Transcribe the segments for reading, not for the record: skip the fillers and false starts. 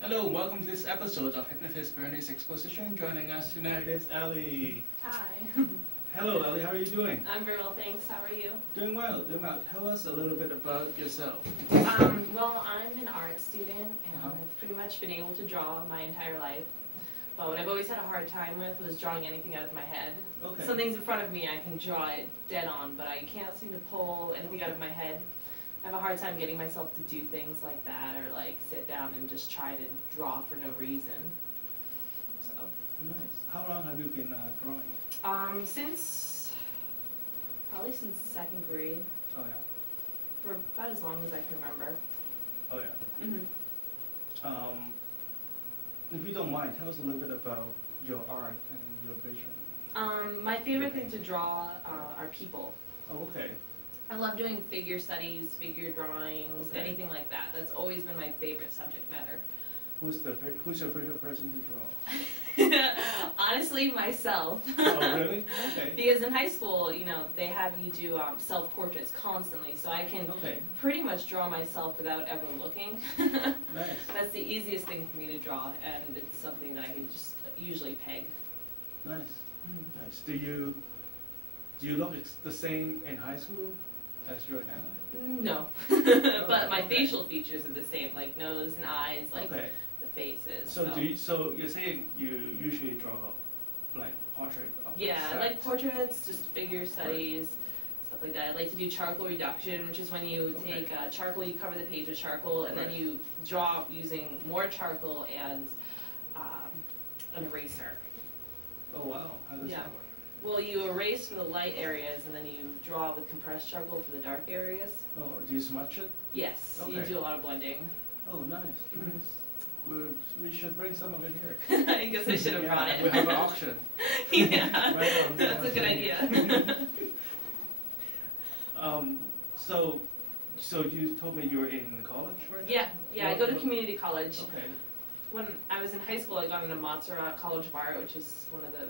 Hello, welcome to this episode of Hypnotist Bernie's Exposition. Joining us tonight is Ellie. Hi. Hello, Ellie. How are you doing? I'm very well, thanks. How are you? Doing well. Doing well. Tell us a little bit about yourself. Well, I'm an art student, and I've pretty much been able to draw my entire life. But what I've always had a hard time with was drawing anything out of my head. Okay. Something's in front of me, I can draw it dead on, but I can't seem to pull anything out of my head. I have a hard time getting myself to do things like that, or like sit down and just try to draw for no reason. So. Nice. How long have you been drawing? Probably since second grade. Oh yeah. For about as long as I can remember. Oh yeah. Mhm. If you don't mind, tell us a little bit about your art and your vision. My favorite thing to draw are people. Oh, okay. I love doing figure studies, figure drawings, Okay. anything like that. That's always been my favorite subject matter. Who's your favorite person to draw? Honestly, myself. Oh, really? Okay. Because in high school, they have you do self-portraits constantly, so I can pretty much draw myself without ever looking. Nice. That's the easiest thing for me to draw, and it's something that I can just usually peg. Nice. Nice. Do you look the same in high school as you are now? No. But my facial features are the same, like nose and eyes, like the faces. So you're saying you usually draw like portrait of I like portraits, just figure studies, stuff like that. I like to do charcoal reduction, which is when you take charcoal, you cover the page with charcoal, and then you draw using more charcoal and an eraser. Oh wow, how does that work? Well, you erase for the light areas, and then you draw with compressed charcoal for the dark areas. Oh, do you smudge it? Yes, you do a lot of blending. Oh, nice, nice. We should bring some of it here. I guess I should have brought it. We have an auction. Yeah, that's a good idea. So you told me you were in college, right? Yeah, I go to community college. Okay. When I was in high school, I got into Montserrat College of Art, which is one of the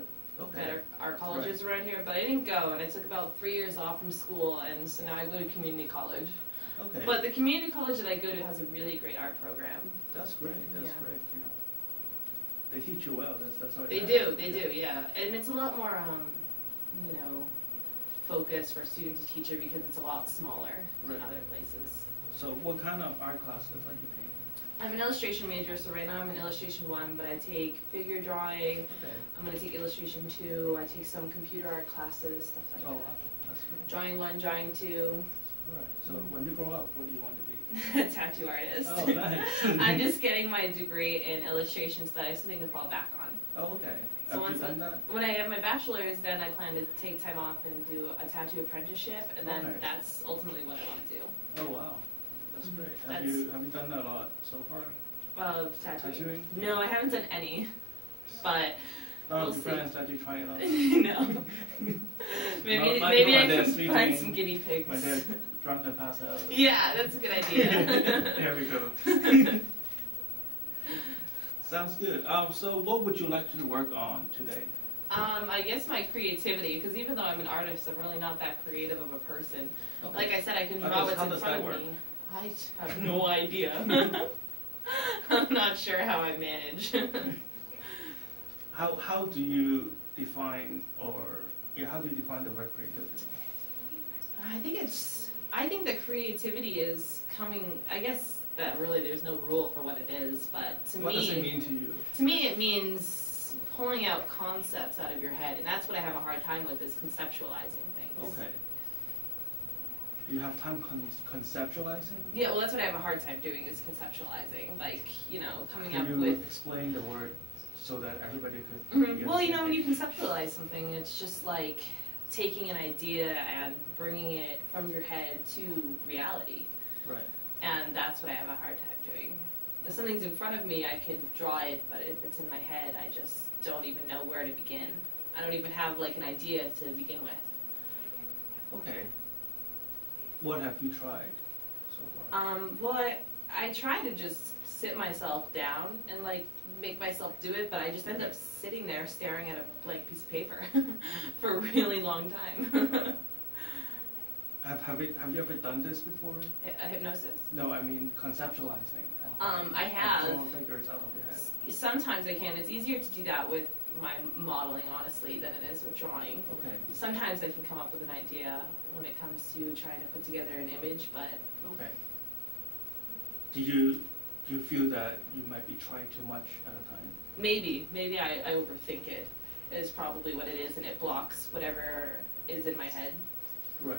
better art colleges around here, but I didn't go, and I took about 3 years off from school, and so now I go to community college. Okay. But the community college that I go to has a really great art program. That's great. That's great. Yeah. They teach you well. That's what they do. They do. Yeah, and it's a lot more, focused for student to teacher because it's a lot smaller than other places. So, what kind of art classes are you taking? I'm an illustration major, so right now I'm in illustration 1, but I take figure drawing. I'm going to take illustration 2. I take some computer art classes, stuff like that. Oh, that's great. Drawing 1, drawing 2. All right. So when you grow up, what do you want to be? A tattoo artist. Oh, nice. I'm just getting my degree in illustration so that I have something to fall back on. Oh, okay. So have you done that? When I have my bachelor's, then I plan to take time off and do a tattoo apprenticeship, and then that's ultimately what I want to do. Oh, wow. That's great. Have you done that a lot so far? Tattooing? No, I haven't done any. But we'll see. Friends that you try it out? No. maybe I can find some guinea pigs. When they're drunk and pass out. Yeah, that's a good idea. There we go. Sounds good. So what would you like to work on today? I guess my creativity, because even though I'm an artist, I'm really not that creative of a person. Okay. Like I said, I can draw what's in front of me. I have no idea. I'm not sure how I manage. How do you define the word creativity? I think that creativity is coming. I guess that really there's no rule for what it is, but to me, what does it mean to you? To me, it means pulling out concepts out of your head, and that's what I have a hard time with is conceptualizing things. Okay. You have time conceptualizing? Yeah, well, that's what I have a hard time doing is conceptualizing. Like, coming up with... Can you explain the word so that everybody could... Well, when you conceptualize something, it's just like taking an idea and bringing it from your head to reality. Right. And that's what I have a hard time doing. If something's in front of me, I can draw it, but if it's in my head, I just don't even know where to begin. I don't even have, like, an idea to begin with. Okay. What have you tried so far? Well, I try to just sit myself down and like make myself do it, but I just end up sitting there staring at a blank piece of paper for a really long time. Have you ever done this before? Hypnosis? No, I mean conceptualizing. I have. Figures out of your head? Sometimes I can. It's easier to do that with my modeling, honestly, than it is with drawing. Okay. Sometimes I can come up with an idea when it comes to trying to put together an image, but Okay. Do you feel that you might be trying too much at a time? maybe I overthink it. Is probably what it is, and it blocks whatever is in my head. Right.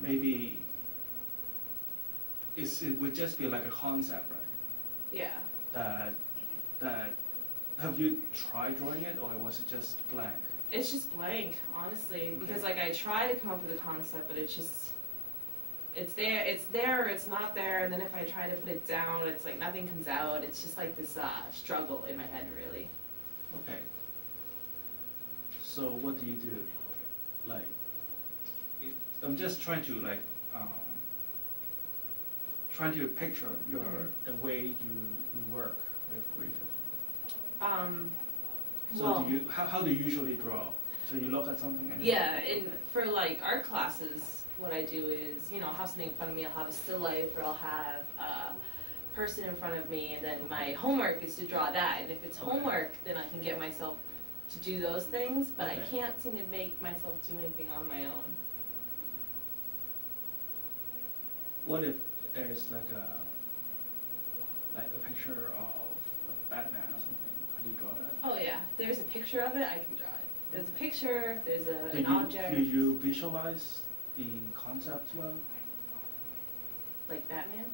Maybe it would just be like a concept, right? Yeah. That have you tried drawing it, or was it just blank? It's just blank, honestly, because Okay. like I try to come up with a concept, but it's just it's there, or it's not there, and then if I try to put it down, it's like nothing comes out. It's just like this struggle in my head, really. Okay. So what do you do? Like, I'm just trying to like trying to picture the way you work with creativity. So Well, how do you usually draw? So you look at something and yeah, and for like art classes, what I do is, I'll have something in front of me, I'll have a still life, or I'll have a person in front of me, and then my homework is to draw that. And if it's Okay. homework, then I can get myself to do those things, but I Okay. can't seem to make myself do anything on my own. What if there's like a picture of Batman or something? Could you draw that? Oh yeah, there's a picture of it, I can draw it. There's a picture, there's an Do object, you visualize the concept well? like Batman.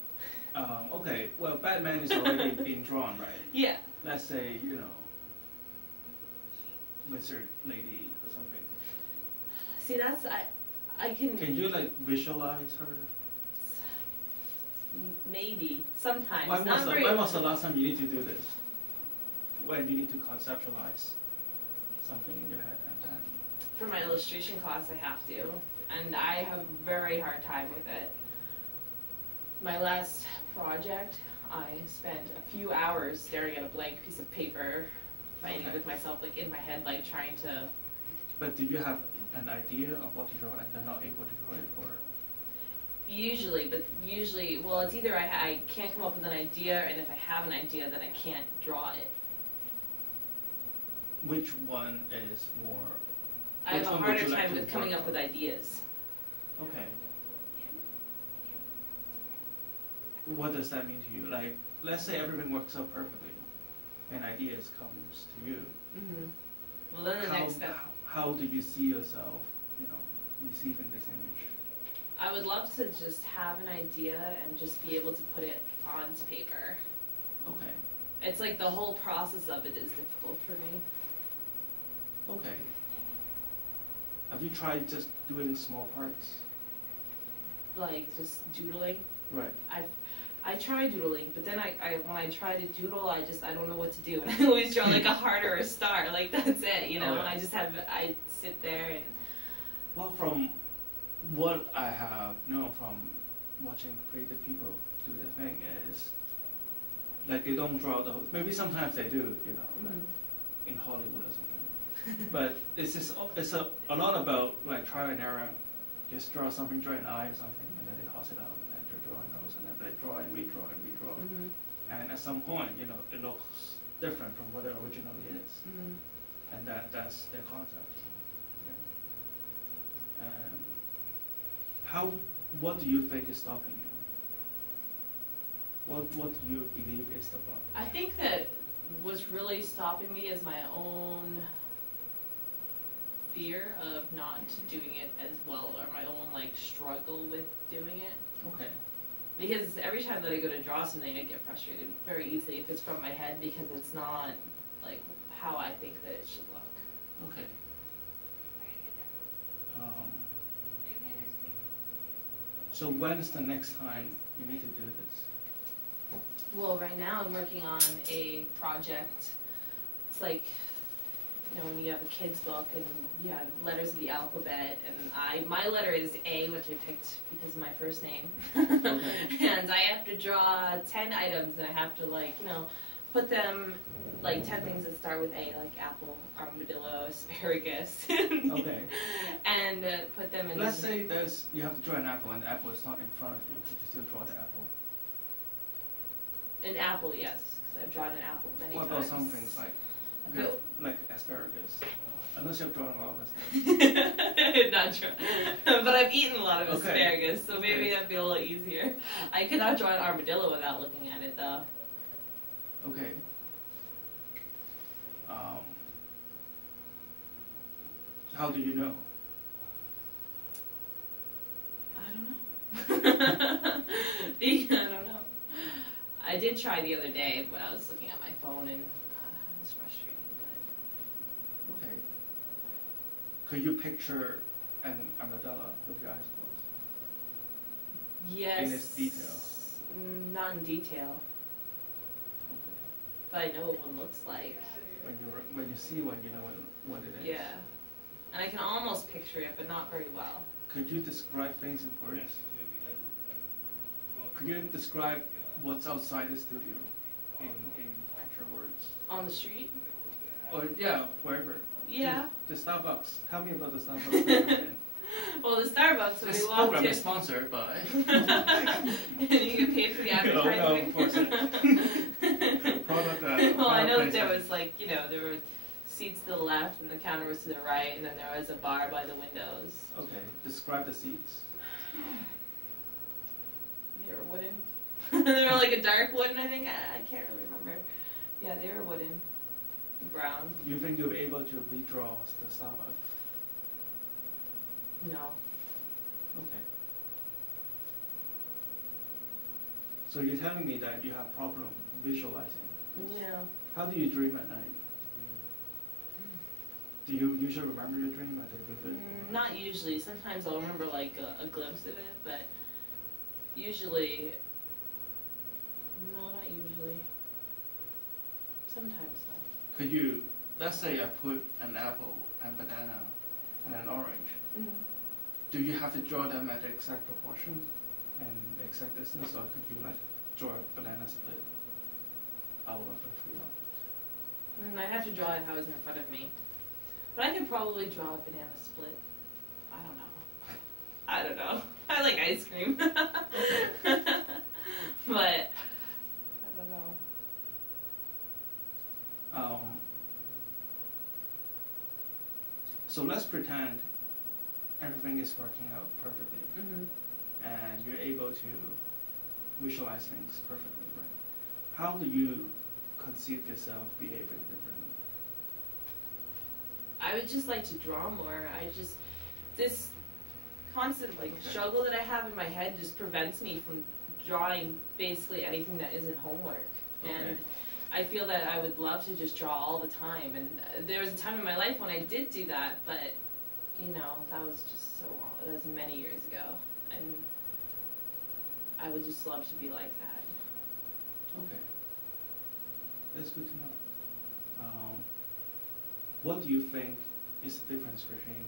Okay, well, Batman is already being drawn, right? Yeah. Let's say, Wizard Lady or something. See, that's, I can... Can you, like, visualize her? Maybe, sometimes, When not very... was the last time you need to do this? When you need to conceptualize something in your head and then... For my illustration class, I have to, and I have a very hard time with it. My last project, I spent a few hours staring at a blank piece of paper, fighting Okay. with myself, like in my head, like trying to... But do you have an idea of what to draw and then not able to draw it, or...? Usually, well, it's either I can't come up with an idea, and if I have an idea, then I can't draw it. Which one is more... I have Which a one would harder you like time to with coming work up on? with ideas. Okay. What does that mean to you? Like, let's say everything works out perfectly, and ideas comes to you. Mm-hmm. Well, then the next step... How do you see yourself, receiving this image? I would love to just have an idea and just be able to put it onto paper. Okay. It's like the whole process of it is difficult for me. Okay. Have you tried just doing small parts? Like just doodling. Right. I try doodling, but then when I try to doodle, I don't know what to do, and I always draw like a heart or a star, like that's it, Oh, yeah. and I sit there and. Well, from what I have known from watching creative people do their thing is, like they don't draw the whole, maybe sometimes they do, like in Hollywood or something. But it's a lot about like trial and error. Just draw something, draw an eye or something, and then they toss it out, and then they draw a nose, and then they draw and redraw and redraw. Mm-hmm. And at some point, it looks different from what it originally is, and that's their concept. Yeah. What do you think is stopping you? What do you believe is the block? I think that what's really stopping me is my own fear of not doing it as well, or my own struggle with doing it. Okay. Because every time that I go to draw something, I get frustrated very easily if it's from my head, because it's not like how I think that it should look. Okay. So when is the next time you need to do this? Well, right now I'm working on a project. It's like, when you have a kid's book and you have letters of the alphabet, and my letter is A, which I picked because of my first name. Okay. And I have to draw 10 items, and I have to put them 10 things that start with A, like apple, armadillo, asparagus. Okay. And put them in. Let's say you have to draw an apple and the apple is not in front of you. Could you still draw the apple? An apple, yes, because I I've drawn an apple many What times. about some things like Go- like asparagus? Unless you've drawn a lot of asparagus. Not true. But I've eaten a lot of Okay. asparagus, so maybe that'd be a little easier. I could not draw an armadillo without looking at it, though. Okay. How do you know? I don't know. I don't know. I did try the other day when I was looking at my phone, and it was frustrating, but... Okay. Could you picture an armadillo with your eyes closed? Yes. In its detail? Not in detail, Okay. but I know what one looks like. When you see one, you know what it is. Yeah. And I can almost picture it, but not very well. Could you describe things in words? Could you describe what's outside the studio in picture words? On the street? Or yeah, wherever. Yeah. The Starbucks. Tell me about the Starbucks. Well, the Starbucks, when This we walked program in... is sponsored by... And you get paid for the advertising? No, of course not. Product, well, I know that there placement. was there were seats to the left and the counter was to the right, and then there was a bar by the windows. Okay, describe the seats. They were wooden. They were like a dark wooden, I think. I can't really remember. Yeah, they were wooden. Brown. You think you'll be able to redraw the Starbucks? No. Okay. So you're telling me that you have problem visualizing. Yeah. How do you dream at night? Do you usually remember your dream? Are they vivid? Not usually. Sometimes I'll remember like a glimpse of it, but usually, no, not usually. Sometimes though. Could you, let's say I put an apple and banana and an orange. Mm-hmm. Do you have to draw them at the exact proportion and exact distance, or could you like draw a banana split out of a free object? I'd have to draw it how it's in front of me. But I could probably draw a banana split. I don't know. I like ice cream. But I don't know. So let's pretend everything is working out perfectly, Mm-hmm. and you're able to visualize things perfectly, right? How do you conceive yourself behaving differently? I would just like to draw more. This constant struggle that I have in my head just prevents me from drawing basically anything that isn't homework. Okay. And I feel that I would love to just draw all the time. And there was a time in my life when I did do that, but that was just so long. That was many years ago. And I would just love to be like that. Okay. That's good to know. What do you think is the difference between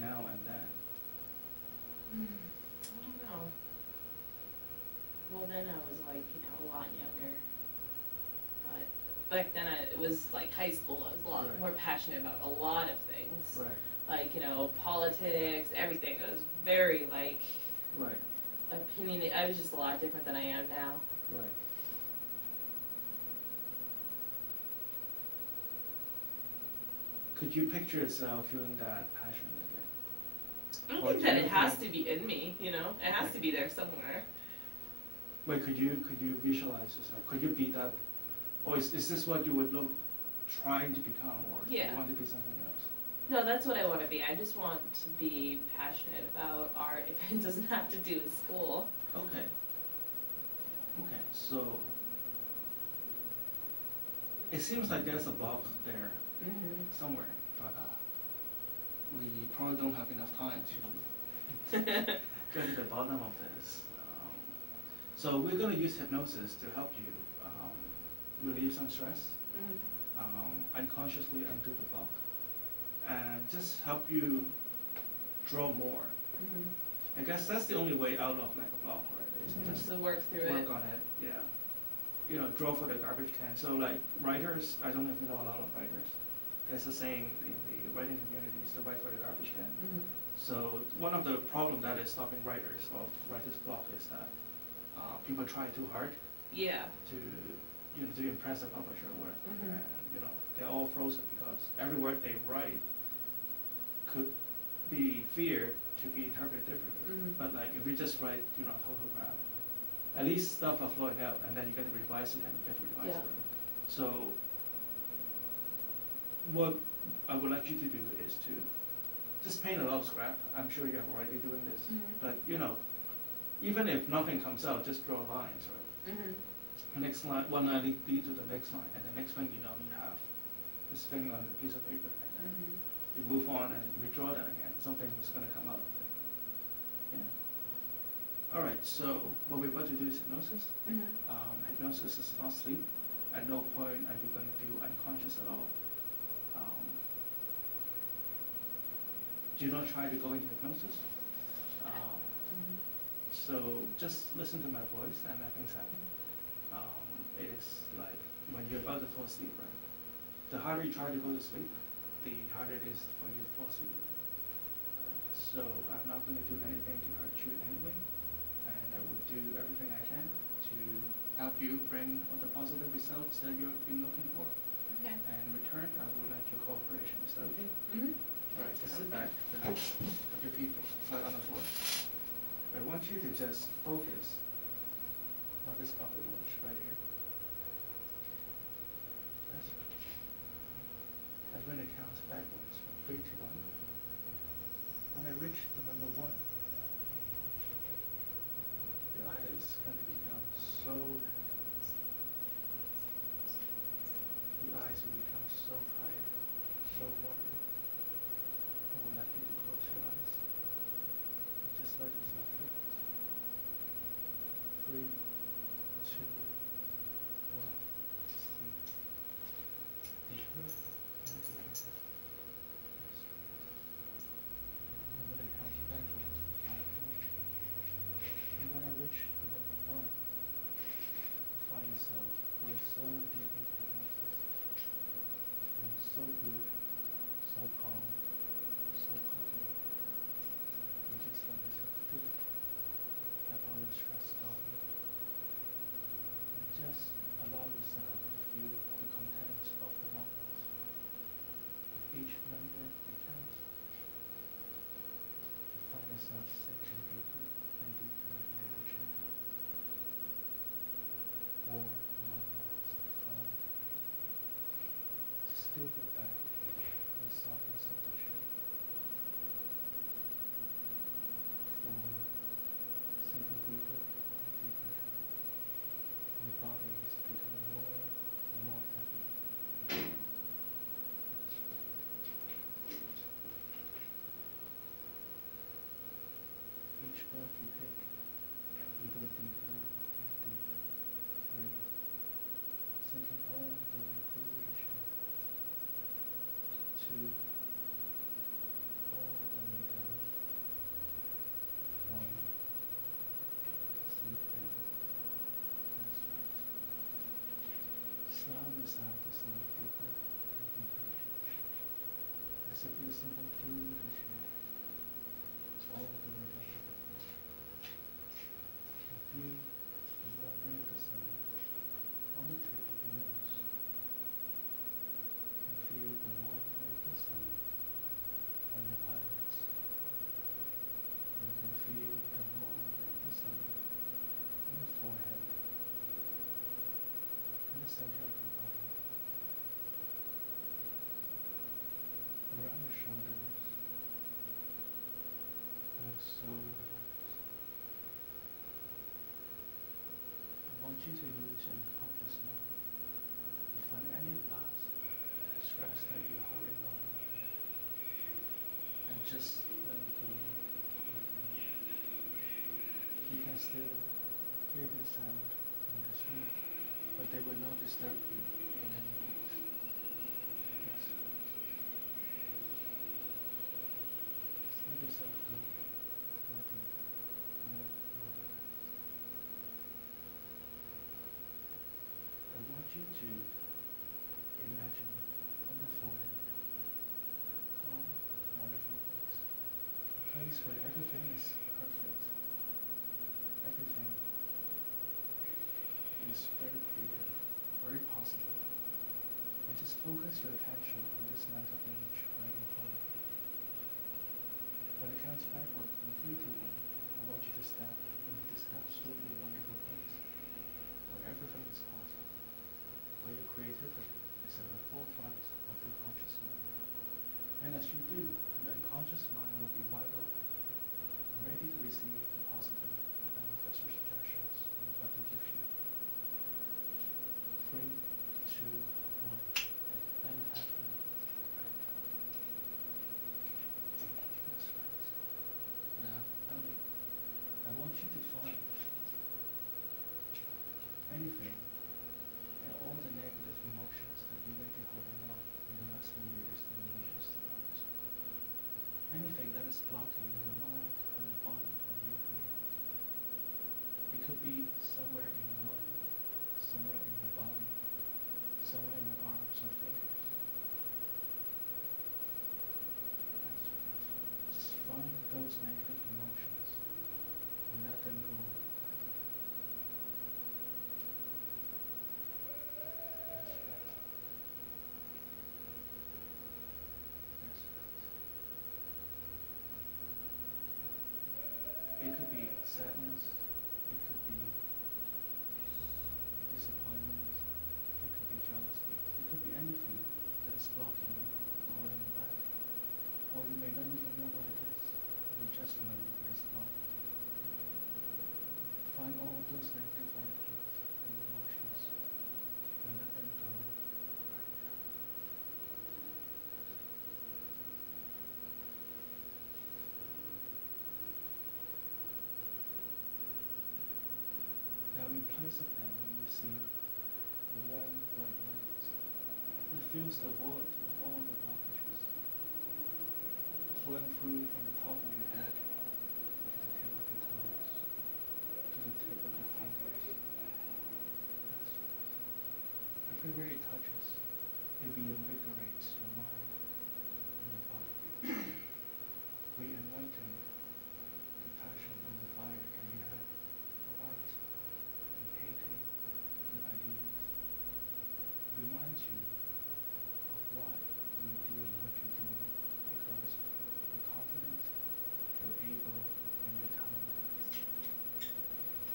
now and then? I don't know. Well, then I was a lot younger. But back then it was like high school. I was a lot Right. more passionate about a lot of things. Right. Like, politics, everything. I was very Right. opinionated. I was just a lot different than I am now. Right. Could you picture yourself feeling that passion again? I don't Or think do that you it has think- to be in me, It has Right. to be there somewhere. Wait, could you visualize yourself? Could you be that, or is this what you would look trying to become, or do Yeah. you want to be something else? No, that's what I want to be. I just want to be passionate about art if it doesn't have to do with school. Okay. Okay, so it seems like there's a block there Mm-hmm. somewhere, but we probably don't have enough time to get to the bottom of this. So we're going to use hypnosis to help you relieve some stress, unconsciously undo the block, and just help you draw more. Mm-hmm. I guess that's the only way out of a block, right? Is just To work through work it. on it, yeah. Draw for the garbage can. So writers, I don't know if you know a lot of writers. There's a saying in the writing community is to write for the garbage can. Mm-hmm. So one of the problems that is stopping writers, writer's block, is that people try too hard Yeah. to press a publisher work, and you know they're all frozen because every word they write could be feared to be interpreted differently. But like if we just write, you know, total crap, at least stuff are flowing out, and then you get to revise it and you get to revise it. So what I would like you to do is to just paint a lot of scrap. I'm sure you're already doing this, but you know, even if nothing comes out, just draw lines, right? The next line, one line lead to the next line, and the next thing you know, you have this thing on a piece of paper, and then you move on and you withdraw that again. Something was going to come out of it. Yeah. All right. So what we're about to do is hypnosis. Hypnosis is not sleep. At no point are you going to feel unconscious at all. Do not try to go into hypnosis. So just listen to my voice and nothing's happening. It's like when you're about to fall asleep, right? The harder you try to go to sleep, the harder it is for you to fall asleep. Right? So I'm not going to do anything to hurt you in any way, and I will do everything I can to help you bring the positive results that you've been looking for. Okay. And in return, I would like your cooperation. Is that okay? All right, just sit back. Have your feet flat on the floor. I want you to just focus on this pocket watch right here. That's right. I'm going to count backwards from 3 to 1. When I reach the number 1, your eyelids going to become so heavy. Your eyes will become so tired, so watery. I would like you to close your eyes and just let yourself drift. 3, 2, 1, sleep. Deeper and deeper. That's right. I'm going to count backwards from 5 to 1. And when I reach the number 1, you find yourself going so deep into hypnosis, feeling so good, so calm, so confident. You just let yourself drift, let all your stress gone. And just allow yourself to feel the contents of the moment. With each number that counts, you find yourself sinking deeper and deeper into the chair. 4, 1 last, 5. Still get back to the softness of the chair. 4, sinking deeper and deeper down. Your body is becoming more and more heavy. That's right. Each breath you take, you go deeper and deeper, free, sinking all the way through the chair. 2, all the way down. 1, sleep baby. That's right. Just allow yourself to sink deeper and deeper, as if you're sinking through the chair, all the way down to the floor. And feel the warm ray of the sun on the tip of your nose. You can feel the warm ray of the sun on your eyelids. And you can feel the warm ray of the sun on your forehead, in the center of your body, around your shoulders. I'm so relaxed. I want you to use your unconscious mind to find any last stress that you're holding on, and just let it go right now. You can still hear the sound in this room, but they will not disturb you in any ways. That's right. Just let yourself go. Go deeper. More relaxed. I want you to imagine on the forehead a calm, wonderful place. A place where everything is perfect. Everything is very creative, very positive. focus your attention on this mental image right in front of you. When it counts backward from 3 to 1, I want you to step into this absolutely wonderful place where everything is possible, where your creativity is at the forefront of your conscious mind. And as you do, your unconscious mind will be wide open, ready to receive the positive and beneficial suggestions I'm about to give you. 3, 2, 1, let it happen right now. That's right. Now, Ellie, I want you to find anything and all the negative emotions that you may be holding on in the last few years in relation to art. Anything that is blocking your mind or your body from being creative. It could be somewhere in your mind, somewhere in your body, somewhere in your arms or fingers. That's right. Just find those negative emotions and let them go. That's right. That's right. It could be sadness, it could be disappointment, it could be jealousy, it could be anything that is blocking you or holding you back. Or you may not even know what it is, you just know it is blocked. Find all those negative energies and emotions and let them go right now. Now in place of them, you receive a warm, bright light that fills the void of all the blockages, flowing through from the top of your head to the tip of your toes, to the tip of your fingers. That's right. Everywhere it touches, it reinvigorates your mind and your body, reigniting the passion and the fire that you had for art and painting and ideas. Reminds you of why you're doing what you're doing, because you're confident, you're able, and you're talented.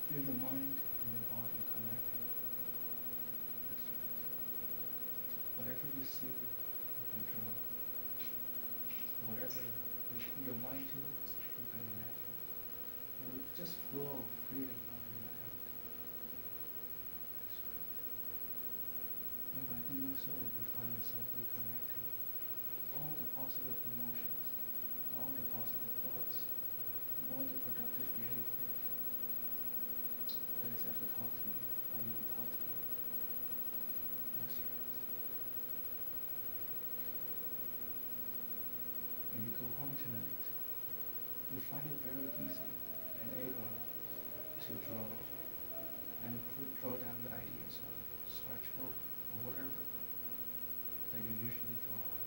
Feel your mind and your body connecting. That's right. Whatever you see, you can draw. Whatever you put your mind to, you can imagine. It will just flow freely out of your head. That's right. And by doing so, you find yourself reconnecting all the positive emotions, all the positive thoughts, all the productive behaviors that is ever taught to you or will be taught to you. That's right. When you go home tonight, you find it very easy and able to draw and draw down the ideas on sketchbook or whatever that you usually draw on.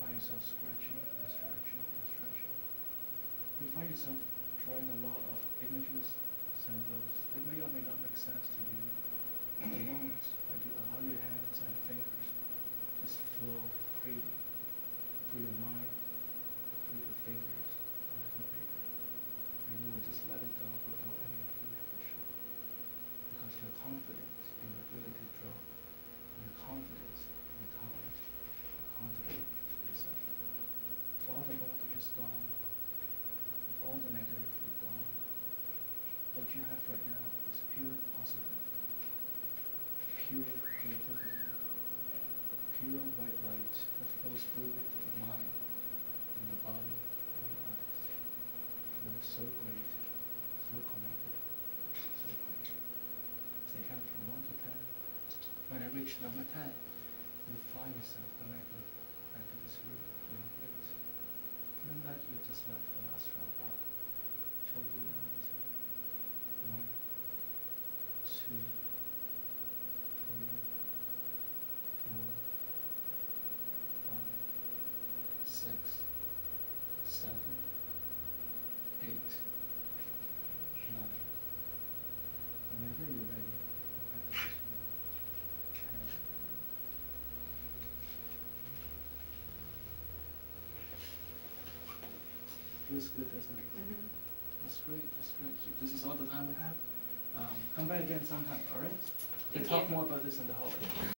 Find yourself scratching and stretching and stretching. You find yourself drawing a lot of images, symbols that may or may not make sense to you at the moment, but you allow your hands and fingers just flow freely through your mind, through your fingers, onto the paper. And you will just let it go without any inhibition. Because you're confident in your ability to draw, and you're confident in your talent, you're confident in yourself. If all the blockage is gone, if all the negative is gone, what you have right now is pure positive, pure creativity, pure white light that flows through your mind and your body and your eyes. Feels so great, so connected, so great. As I count from 1 to 10, when I reach number 10, you'll find yourself connected back to this room, feeling great. Feeling like you just left the astral bar. Totally amazing. 1, 2, 3, 4, 5, 6, 7, 8, 9. Whenever you're ready, come back to this room. 10. feels good, doesn't it? Mhm. That's great. That's great. This is all the time we have. Come back again sometime. All right. We'll Thank talk you. more about this in the hallway.